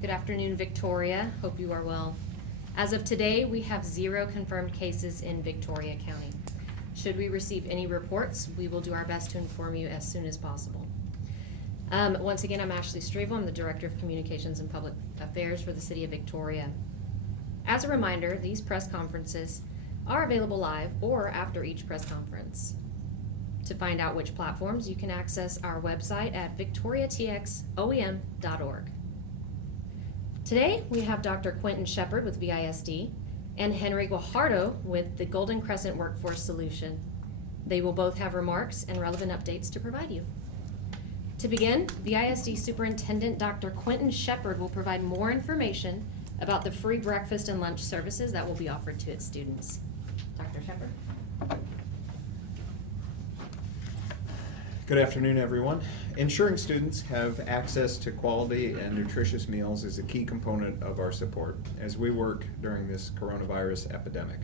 Good afternoon, Victoria. Hope you are well. As of today, we have 0 confirmed cases in Victoria County. Should we receive any reports, we will do our best to inform you as soon as possible. Once again, I'm Ashley Strevel. I'm the Director of Communications and Public Affairs for the City of Victoria. As a reminder, these press conferences are available live or after each press conference. To find out which platforms, you can access our website at victoriatxoem.org. Today, we have Dr. Quentin Shepard with VISD and Henry Guajardo with the Golden Crescent Workforce Solution. They will both have remarks and relevant updates to provide you. To begin, VISD Superintendent Dr. Quentin Shepard will provide more information about the free breakfast and lunch services that will be offered to its students. Dr. Shepard. Good afternoon, everyone. Ensuring students have access to quality and nutritious meals is a key component of our support as we work during this coronavirus epidemic.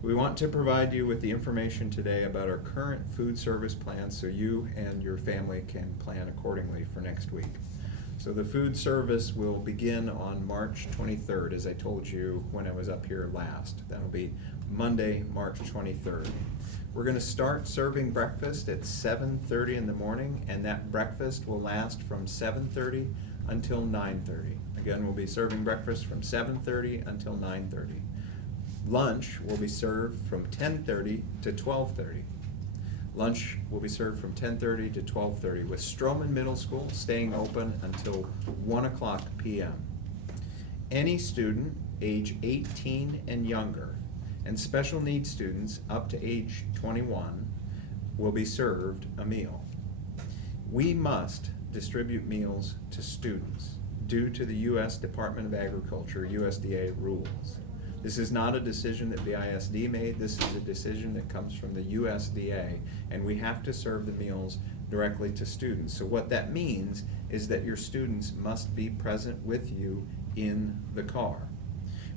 We want to provide you with the information today about our current food service plans so you and your family can plan accordingly for next week. So the food service will begin on March 23rd, as I told you when I was up here last. That'll be Monday, March 23rd. We're going to start serving breakfast at 7:30 in the morning, and that breakfast will last from 7:30 until 9:30. Again, we'll be serving breakfast from 7:30 until 9:30. Lunch will be served from 10:30 to 12:30. Lunch will be served from 10:30 to 12:30, with Stroman Middle School staying open until 1 o'clock p.m. Any student age 18 and younger and special needs students up to age 21 will be served a meal. We must distribute meals to students due to the U.S. Department of Agriculture, USDA rules. This is not a decision that VISD made. This is a decision that comes from the USDA, and we have to serve the meals directly to students. So what that means is that your students must be present with you in the car.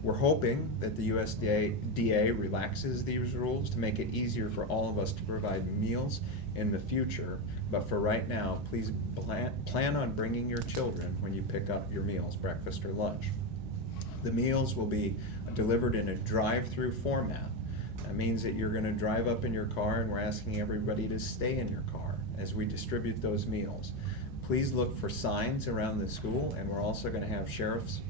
We're hoping that the USDA relaxes these rules to make it easier for all of us to provide meals in the future, but for right now, please plan on bringing your children when you pick up your meals, breakfast or lunch. The meals will be delivered in a drive-through format. That means that you're going to drive up in your car, and we're asking everybody to stay in your car as we distribute those meals. Please look for signs around the school, and we're also going to have sheriffs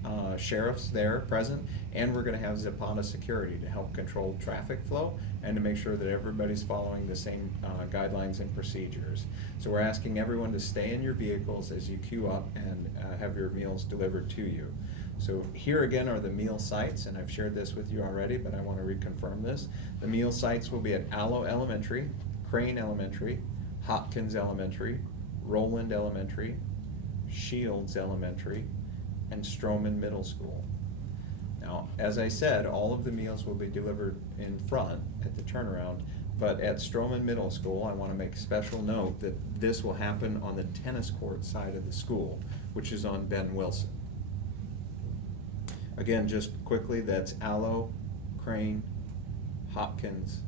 there present, and we're going to have Zapata security to help control traffic flow and to make sure that everybody's following the same guidelines and procedures. So we're asking everyone to stay in your vehicles as you queue up and have your meals delivered to you. So here again are the meal sites, and I've shared this with you already, but I want to reconfirm this. The meal sites will be at Allo Elementary, Crane Elementary, Hopkins Elementary, Roland Elementary, Shields Elementary, and Stroman Middle School. Now, as I said, all of the meals will be delivered in front at the turnaround, but at Stroman Middle School, I want to make special note that this will happen on the tennis court side of the school, which is on Ben Wilson. Again, just quickly, that's Allo, Crane, Hopkins,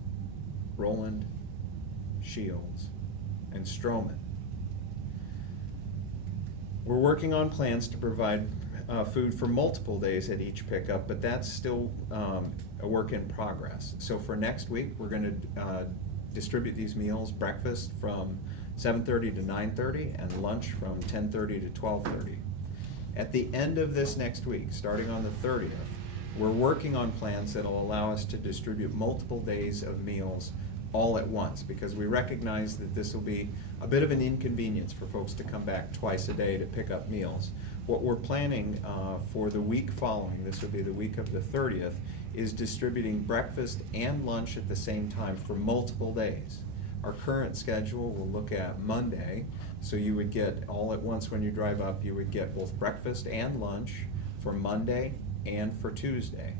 Roland, Shields, and Stroman. We're working on plans to provide food for multiple days at each pickup, but that's still a work in progress. So for next week, we're going to distribute these meals, breakfast from 7:30 to 9:30 and lunch from 10:30 to 12:30. At the end of this next week, starting on the 30th, we're working on plans that will allow us to distribute multiple days of meals all at once, because we recognize that this will be a bit of an inconvenience for folks to come back twice a day to pick up meals. What we're planning for the week following, this would be the week of the 30th, is distributing breakfast and lunch at the same time for multiple days. Our current schedule will look at Monday, so you would get all at once when you drive up, you would get both breakfast and lunch for Monday and for Tuesday.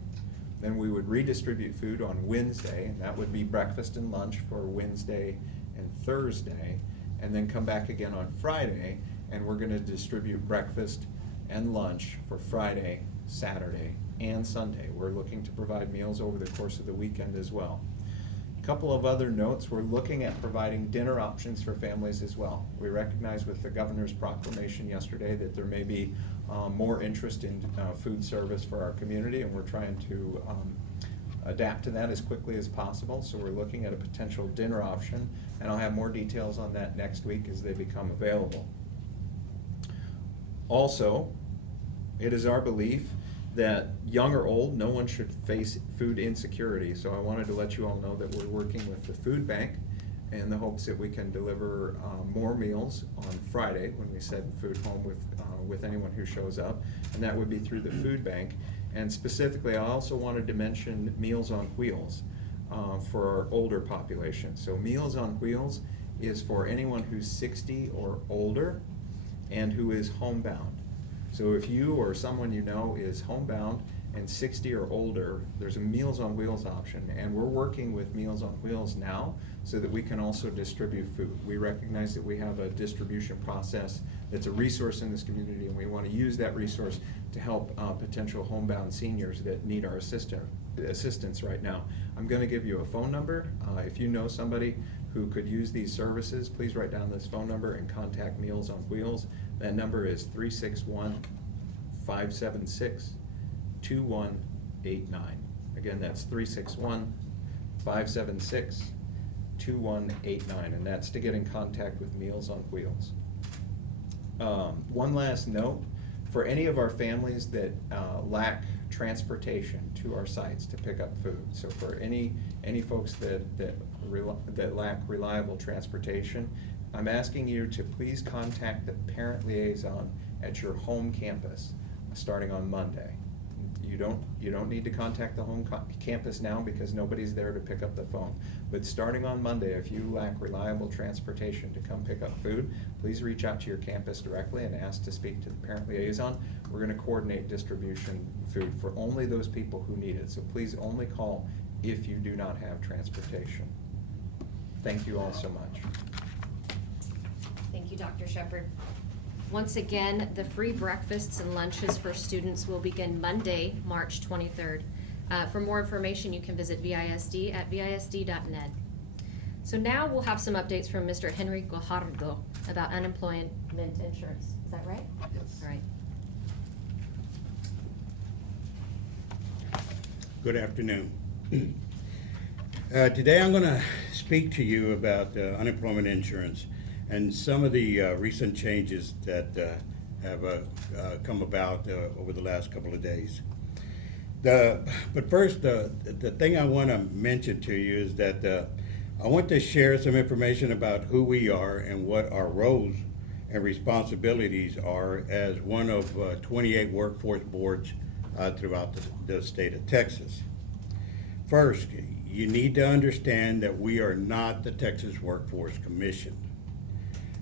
Then we would redistribute food on Wednesday, and that would be breakfast and lunch for Wednesday and Thursday, and then come back again on Friday, and we're going to distribute breakfast and lunch for Friday, Saturday, and Sunday. We're looking to provide meals over the course of the weekend as well. Couple of other notes, we're looking at providing dinner options for families as well. We recognize with the governor's proclamation yesterday that there may be more interest in food service for our community, and we're trying to adapt to that as quickly as possible. So we're looking at a potential dinner option, and I'll have more details on that next week as they become available. Also, it is our belief that young or old, no one should face food insecurity. So I wanted to let you all know that we're working with the food bank in the hopes that we can deliver more meals on Friday when we send food home with anyone who shows up, and that would be through the food bank. And specifically, I also wanted to mention Meals on Wheels for our older population. So Meals on Wheels is for anyone who's 60 or older and who is homebound. So if you or someone you know is homebound and 60 or older, there's a Meals on Wheels option, and we're working with Meals on Wheels now so that we can also distribute food. We recognize that we have a distribution process that's a resource in this community, and we want to use that resource to help potential homebound seniors that need our assistance right now. I'm going to give you a phone number. If you know somebody who could use these services, please write down this phone number and contact Meals on Wheels. That number is 361-576-2189. Again, that's 361-576-2189, and that's to get in contact with Meals on Wheels. One last note, for any of our families that lack transportation to our sites to pick up food, so for any folks that lack reliable transportation, I'm asking you to please contact the parent liaison at your home campus starting on Monday. You don't need to contact the home campus now because nobody's there to pick up the phone. But starting on Monday, if you lack reliable transportation to come pick up food, please reach out to your campus directly and ask to speak to the parent liaison. We're going to coordinate distribution food for only those people who need it. So please only call if you do not have transportation. Thank you all so much. Thank you, Dr. Shepherd. Once again, the free breakfasts and lunches for students will begin Monday, March 23rd. For more information, you can visit VISD at visd.net. So now we'll have some updates from Mr. Henry Guajardo about unemployment insurance. Is that right? Yes. All right. Good afternoon. Today I'm going to speak to you about unemployment insurance and some of the recent changes that have come about over the last couple of days. But first, the thing I want to mention to you is that I want to share some information about who we are and what our roles and responsibilities are as one of 28 workforce boards throughout the state of Texas. First, you need to understand that we are not the Texas Workforce Commission.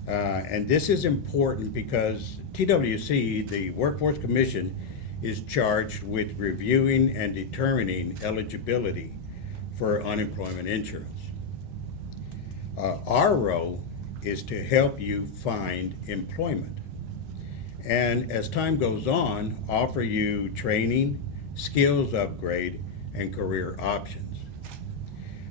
And this is important because TWC, the Workforce Commission, is charged with reviewing and determining eligibility for unemployment insurance. Our role is to help you find employment. And as time goes on, offer you training, skills upgrade, and career options.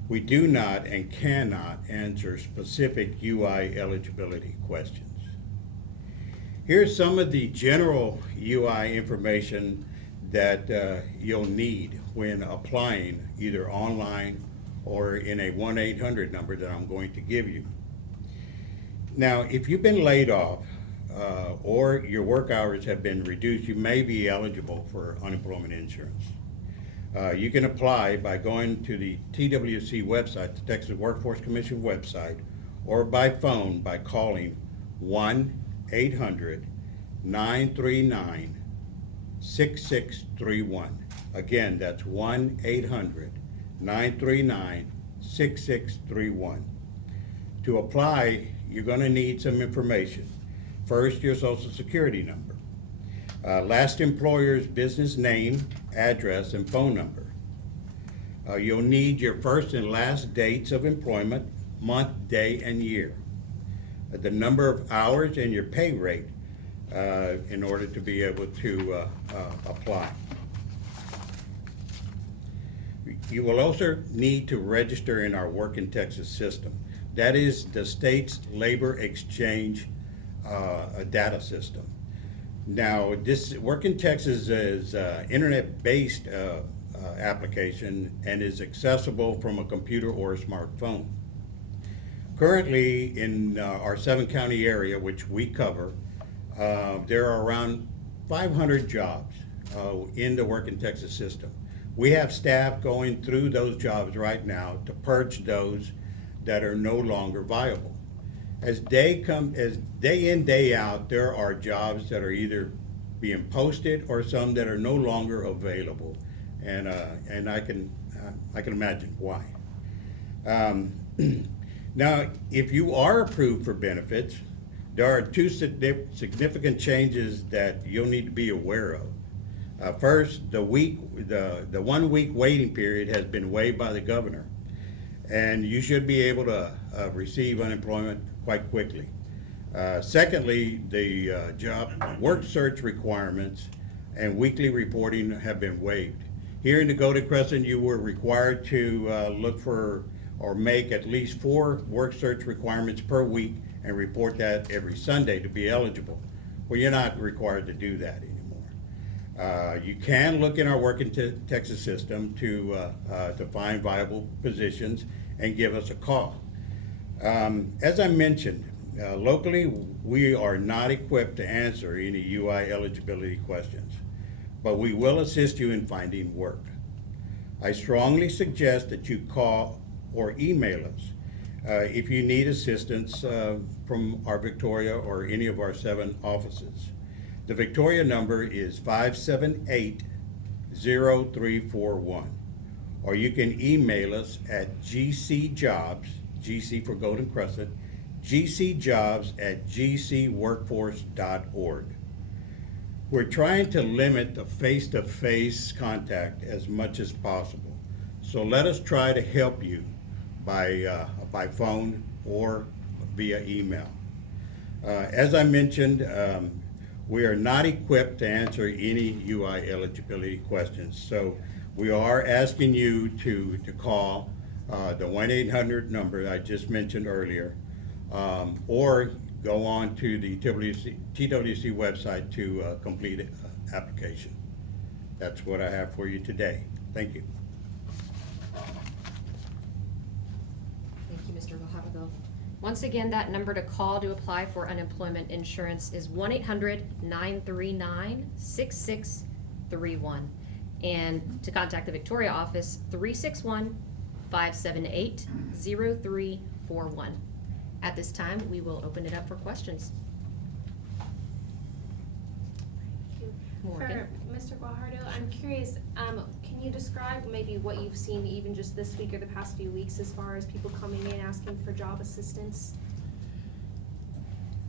We do not and cannot answer specific UI eligibility questions. Here's some of the general UI information that you'll need when applying either online or in a 1-800 number that I'm going to give you. Now, if you've been laid off or your work hours have been reduced, you may be eligible for unemployment insurance. You can apply by going to the TWC website, the Texas Workforce Commission website, or by phone by calling 1-800-939-6631. Again, that's 1-800-939-6631. To apply, you're going to need some information. First, your Social Security number. Last employer's business name, address, and phone number. You'll need your first and last dates of employment, month, day, and year. The number of hours and your pay rate in order to be able to apply. You will also need to register in our Work in Texas system. That is the state's labor exchange data system. Now, this Work in Texas is internet-based application and is accessible from a computer or a smartphone. Currently, in our 7-county area, which we cover, there are around 500 jobs in the Work in Texas system. We have staff going through those jobs right now to purge those that are no longer viable. As day in, day out, there are jobs that are either being posted or some that are no longer available, and I can imagine why. Now, if you are approved for benefits, there are two significant changes that you'll need to be aware of. First, the 1 week waiting period has been waived by the governor, and you should be able to receive unemployment quite quickly. Secondly, the job work search requirements and weekly reporting have been waived. Here in the Golden Crescent, you were required to look for or make at least 4 work search requirements per week and report that every Sunday to be eligible. Well, you're not required to do that anymore. You can look in our Work in Texas system to find viable positions and give us a call. As I mentioned, locally, we are not equipped to answer any UI eligibility questions, but we will assist you in finding work. I strongly suggest that you call or email us if you need assistance from our Victoria or any of our 7 offices. The Victoria number is 578-0341, or you can email us at gcjobs, GC for Golden Crescent, gcjobs@gcworkforce.org. We're trying to limit the face-to-face contact as much as possible, so let us try to help you by phone or via email. As I mentioned, we are not equipped to answer any UI eligibility questions, so we are asking you to call the 1-800 number I just mentioned earlier, or go on to the TWC website to complete an application. That's what I have for you today. Thank you. Thank you, Mr. Guajardo. Once again, that number to call to apply for unemployment insurance is 1-800-939-6631. And to contact the Victoria office, 361-578-0341. At this time, we will open it up for questions. Thank you. Morgan. For Mr. Guajardo, I'm curious, can you describe maybe what you've seen even just this week or the past few weeks as far as people coming in asking for job assistance?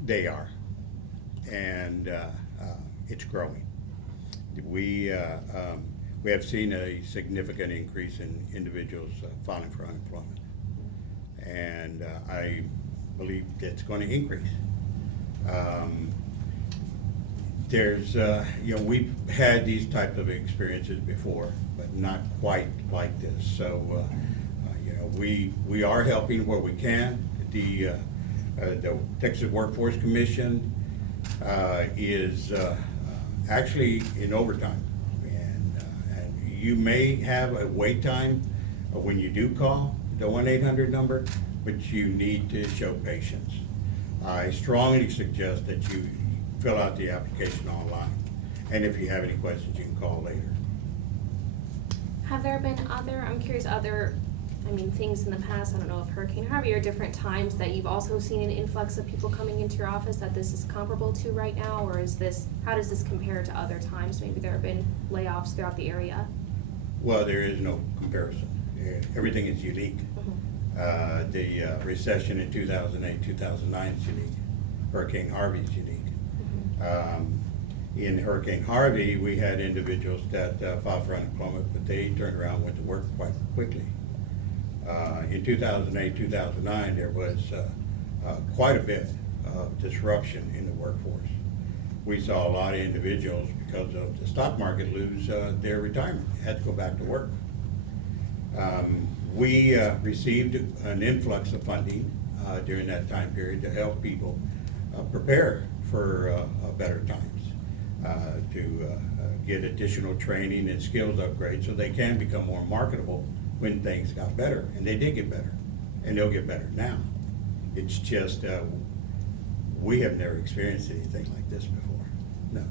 They are, and it's growing. We have seen a significant increase in individuals filing for unemployment, and I believe it's going to increase. We've had these types of experiences before, but not quite like this. So, we are helping where we can. The Texas Workforce Commission is actually in overtime, and you may have a wait time when you do call the 1-800 number, but you need to show patience. I strongly suggest that you fill out the application online, and if you have any questions, you can call later. Have there been things in the past, I don't know if Hurricane Harvey or different times that you've also seen an influx of people coming into your office that this is comparable to right now, or how does this compare to other times? Maybe there have been layoffs throughout the area? Well, there is no comparison. Everything is unique. Mm-hmm. The recession in 2008, 2009 is unique. Hurricane Harvey is unique. Mm-hmm. In Hurricane Harvey, we had individuals that filed for unemployment, but they turned around and went to work quite quickly. In 2008, 2009, there was quite a bit of disruption in the workforce. We saw a lot of individuals, because of the stock market, lose their retirement, had to go back to work. We received an influx of funding during that time period to help people prepare for better times, to get additional training and skills upgrades so they can become more marketable when things got better. And they did get better, and they'll get better now. It's just we have never experienced anything like this before. No.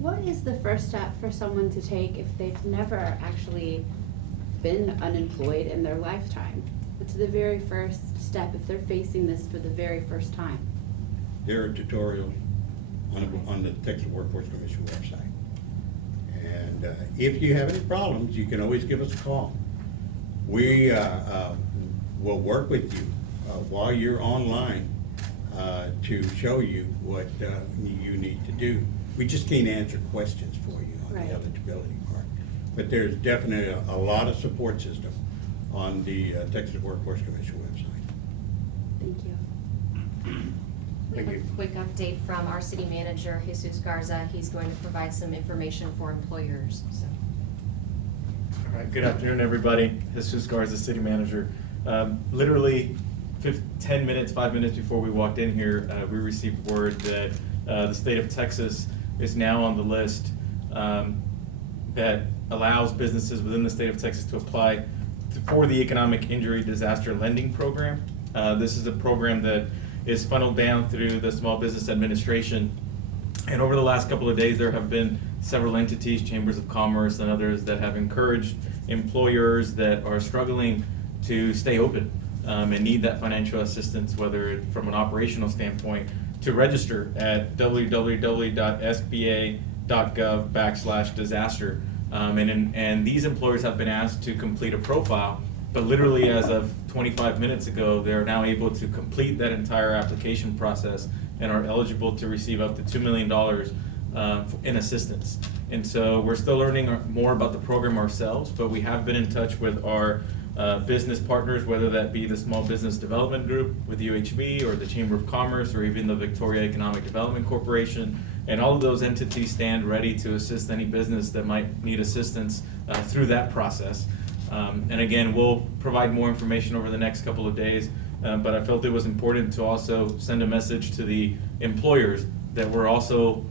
What is the first step for someone to take if they've never actually been unemployed in their lifetime? What's the very first step if they're facing this for the very first time? There are tutorials on the Texas Workforce Commission website. And if you have any problems, you can always give us a call. We will work with you while you're online to show you what you need to do. We just can't answer questions for you on Right. the eligibility part. But there's definitely a lot of support system on the Texas Workforce Commission website. Thank you. We have Thank you. a quick update from our city manager, Jesus Garza. He's going to provide some information for employers, so. All right, good afternoon, everybody. Jesus Garza, city manager. Literally 10 minutes, 5 minutes before we walked in here, we received word that the state of Texas is now on the list that allows businesses within the state of Texas to apply for the Economic Injury Disaster Lending Program. This is a program that is funneled down through the Small Business Administration. And over the last couple of days, there have been several entities, chambers of commerce and others, that have encouraged employers that are struggling to stay open and need that financial assistance, whether from an operational standpoint, to register at www.sba.gov/disaster. And these employers have been asked to complete a profile, but literally as of 25 minutes ago, they're now able to complete that entire application process and are eligible to receive up to $2 million in assistance. And so we're still learning more about the program ourselves, but we have been in touch with our business partners, whether that be the Small Business Development Group with UHV or the Chamber of Commerce or even the Victoria Economic Development Corporation. And all of those entities stand ready to assist any business that might need assistance through that process. And again, we'll provide more information over the next couple of days, but I felt it was important to also send a message to the employers that we're also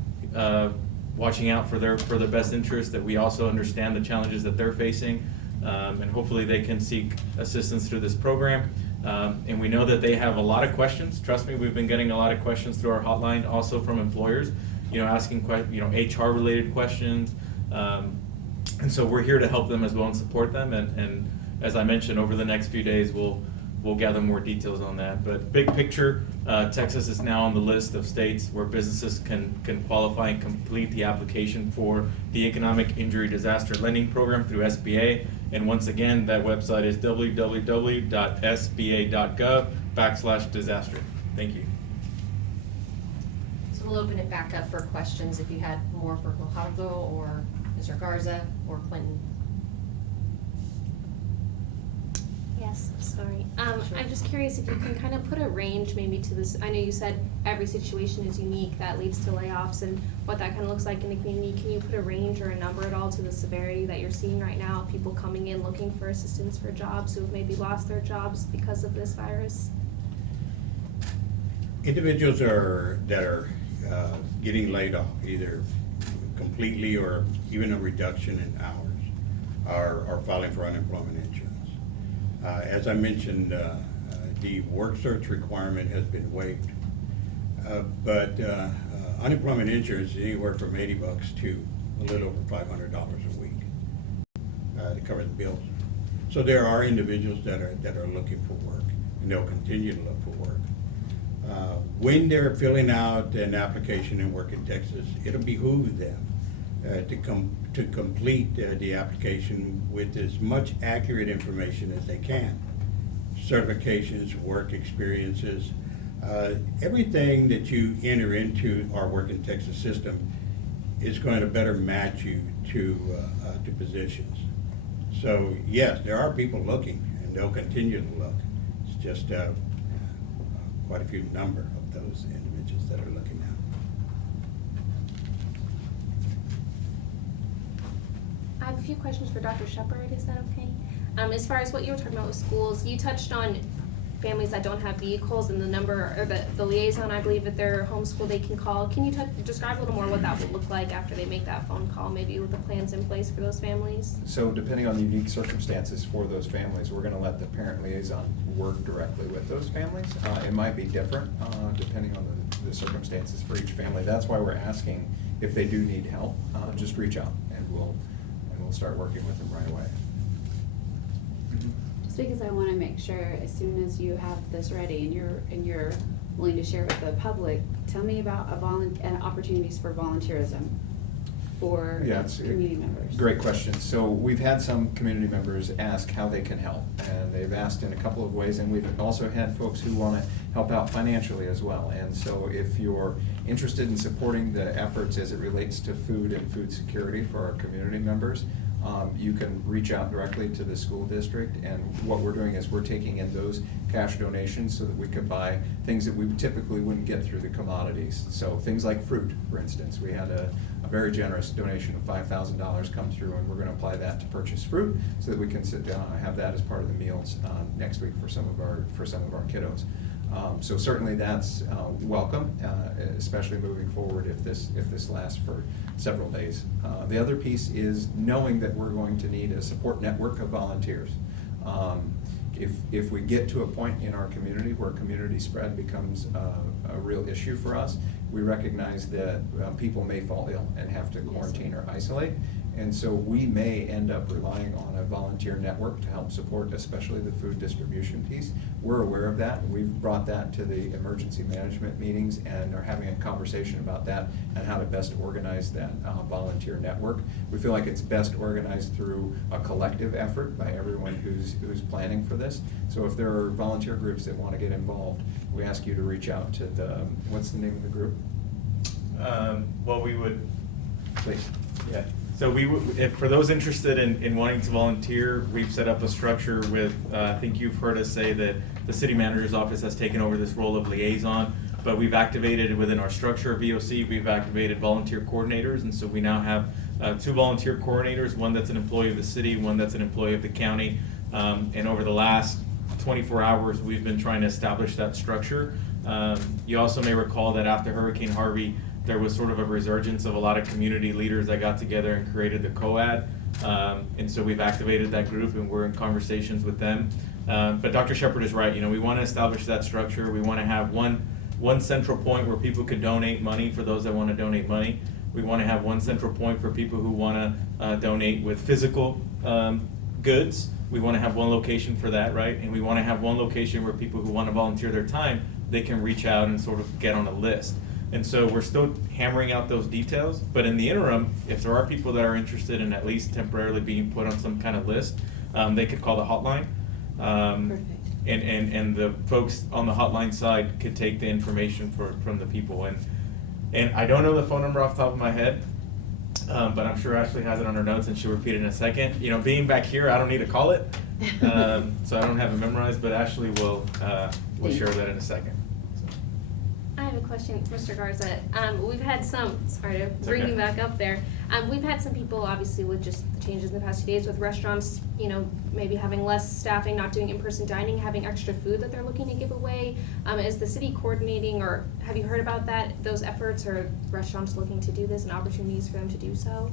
watching out for their best interest, that we also understand the challenges that they're facing, and hopefully they can seek assistance through this program. And we know that they have a lot of questions. Trust me, we've been getting a lot of questions through our hotline, also from employers, asking HR related questions. And so we're here to help them as well and support them. And as I mentioned, over the next few days, we'll gather more details on that. But big picture, Texas is now on the list of states where businesses can qualify and complete the application for the Economic Injury Disaster Lending Program through SBA. And once again, that website is www.sba.gov/disaster. Thank you. So we'll open it back up for questions if you had more for Guajardo or Mr. Garza or Clinton. Yes, sorry. Sure. I'm just curious if you can kind of put a range maybe to this. I know you said every situation is unique that leads to layoffs and what that kind of looks like in the community. Can you put a range or a number at all to the severity that you're seeing right now of people coming in looking for assistance for jobs who have maybe lost their jobs because of this virus? Individuals that are getting laid off, either completely or even a reduction in hours, are filing for unemployment insurance. As I mentioned, the work search requirement has been waived, but unemployment insurance is anywhere from $80 to a little over $500 a week to cover the bills. So there are individuals that are looking for work, and they'll continue to look for work. When they're filling out an application and work in Texas, it'll behoove them to complete the application with as much accurate information as they can. Certifications, work experiences, everything that you enter into our Work in Texas system is going to better match you to positions. So yes, there are people looking, and they'll continue to look. It's just quite a few number of those individuals that are looking now. few questions for Dr. Shepard, is that okay? As far as what you were talking about with schools, you touched on families that don't have vehicles and the number, or the liaison, I believe, at their home school they can call. Can you describe a little more what that would look like after they make that phone call, maybe with the plans in place for those families? So depending on the unique circumstances for those families, we're gonna let the parent liaison work directly with those families. It might be different, depending on the circumstances for each family. That's why we're asking if they do need help, just reach out and we'll start working with them right away. Just because I wanna make sure as soon as you have this ready and you're willing to share with the public, tell me about opportunities for volunteerism for Yeah, it's a community members. Great question. So we've had some community members ask how they can help, and they've asked in a couple of ways, and we've also had folks who want to help out financially as well. And so if you're interested in supporting the efforts as it relates to food and food security for our community members, you can reach out directly to the school district, and what we're doing is we're taking in those cash donations so that we could buy things that we typically wouldn't get through the commodities. So things like fruit, for instance. We had a very generous donation of $5,000 come through, and we're gonna apply that to purchase fruit so that we can sit down and have that as part of the meals next week for some of our kiddos. So certainly that's welcome, especially moving forward if this lasts for several days. The other piece is knowing that we're going to need a support network of volunteers. If we get to a point in our community where community spread becomes a real issue for us, we recognize that people may fall ill and have to quarantine or isolate. And so we may end up relying on a volunteer network to help support, especially the food distribution piece. We're aware of that, and we've brought that to the emergency management meetings and are having a conversation about that and how to best organize that volunteer network. We feel like it's best organized through a collective effort by everyone who's planning for this. So if there are volunteer groups that want to get involved, we ask you to reach out to what's the name of the group? Well, we would, Please. yeah. So we would, if, for those interested in wanting to volunteer, we've set up a structure with, I think you've heard us say that the city manager's office has taken over this role of liaison, but we've activated within our structure of VOC, we've activated volunteer coordinators, and so we now have 2 volunteer coordinators, one that's an employee of the city, one that's an employee of the county, and over the last 24 hours, we've been trying to establish that structure. You also may recall that after Hurricane Harvey, there was sort of a resurgence of a lot of community leaders that got together and created the COAD. And so we've activated that group and we're in conversations with them. But Dr. Shepard is right, we want to establish that structure. We want to have one central point where people could donate money for those that want to donate money. We want to have one central point for people who want to donate with physical goods. We want to have one location for that, right? And we want to have one location where people who want to volunteer their time, they can reach out and sort of get on a list. And so we're still hammering out those details, but in the interim, if there are people that are interested in at least temporarily being put on some kind of list, they could call the hotline. Perfect. And the folks on the hotline side could take the information from the people. And I don't know the phone number off the top of my head, but I'm sure Ashley has it on her notes and she'll repeat it in a second. Being back here, I don't need to call it, so I don't have it memorized, but Ashley will share that in a second. I have a question, Mr. Garza. We've had some, sorry to bring okay. you back up there. We've had some people, obviously, with just the changes in the past few days with restaurants, maybe having less staffing, not doing in-person dining, having extra food that they're looking to give away. Is the city coordinating, or have you heard about those efforts, or restaurants looking to do this and opportunities for them to do so?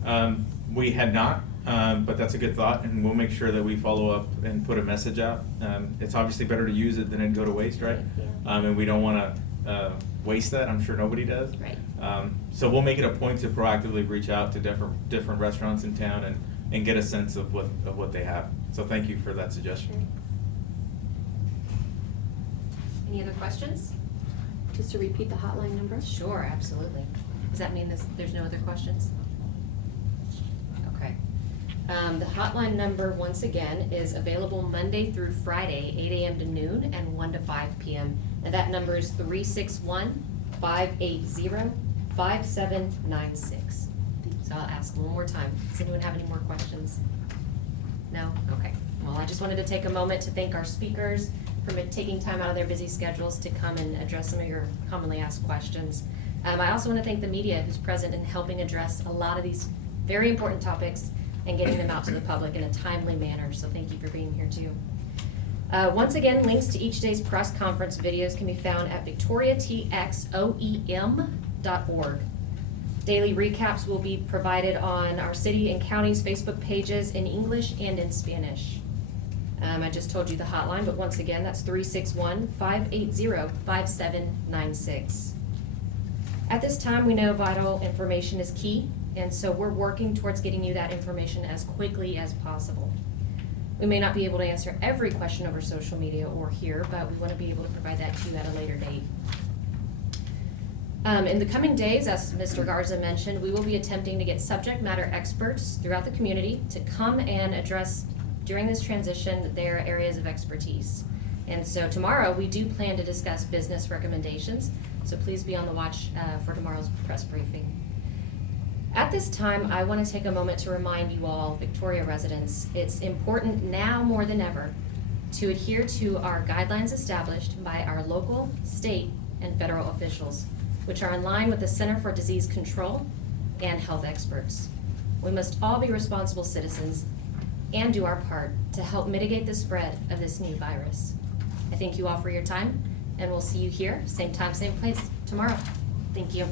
We had not, but that's a good thought, and we'll make sure that we follow up and put a message out. It's obviously better to use it than it go to waste, right? Yeah. And we don't want to waste that. I'm sure nobody does. Right. So we'll make it a point to proactively reach out to different restaurants in town and get a sense of what they have. So thank you for that suggestion. Any other questions? Just to repeat the hotline number? Sure, absolutely. Does that mean there's no other questions? Okay. The hotline number, once again, is available Monday through Friday, 8 a.m. to noon and 1 to 5 p.m. And that number is 361-580-5796. So I'll ask one more time. Does anyone have any more questions? No? Okay. Well, I just wanted to take a moment to thank our speakers for taking time out of their busy schedules to come and address some of your commonly asked questions. I also want to thank the media who's present in helping address a lot of these very important topics and getting them out to the public in a timely manner, so thank you for being here too. Once again, links to each day's press conference videos can be found at victoriatxoem.org. Daily recaps will be provided on our city and county's Facebook pages in English and in Spanish. I just told you the hotline, but once again, that's 361-580-5796. At this time, we know vital information is key, and so we're working towards getting you that information as quickly as possible. We may not be able to answer every question over social media or here, but we want to be able to provide that to you at a later date. In the coming days, as Mr. Garza mentioned, we will be attempting to get subject matter experts throughout the community to come and address during this transition their areas of expertise. And so tomorrow, we do plan to discuss business recommendations, so please be on the watch for tomorrow's press briefing. At this time, I want to take a moment to remind you all, Victoria residents, it's important now more than ever to adhere to our guidelines established by our local, state, and federal officials, which are in line with the Center for Disease Control and health experts. We must all be responsible citizens and do our part to help mitigate the spread of this new virus. I thank you all for your time, and we'll see you here, same time, same place, tomorrow. Thank you.